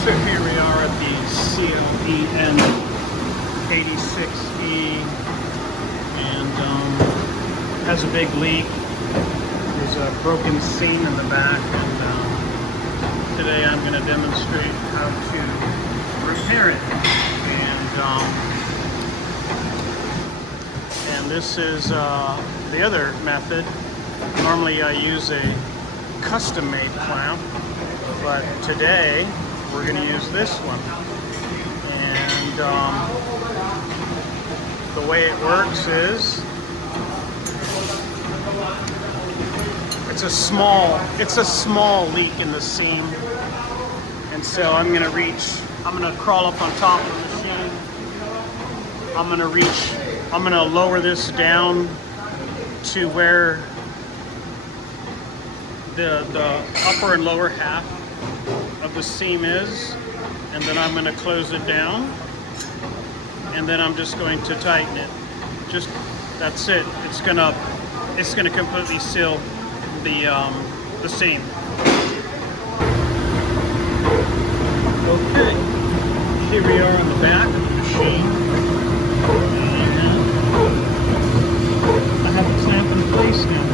So here we are at the CLEN 86E, and has a big leak. There's a broken seam in the back, and today I'm going to demonstrate how to repair it. And this is the other method. Normally I use a custom-made clamp, but today we're going to use this one. And the way it works is it's a small leak in the seam, and so I'm going to crawl up on top of the machine. I'm going to lower this down to where the upper and lower half of the seam is, and then I'm going to close it down, and then I'm just going to tighten it. That's it. It's gonna completely seal the seam. Okay, here we are on the back of the machine, and I have a clamp in place now.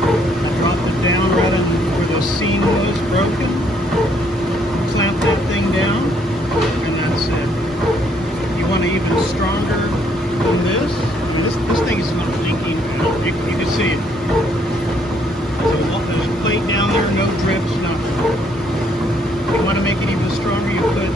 I dropped it down right on where the seam was broken, clamp that thing down, and that's it. You want it even stronger than this. I mean, this thing is not leaking out. You can see it. There's a plate down there, no drips, nothing. You want to make it even stronger, you put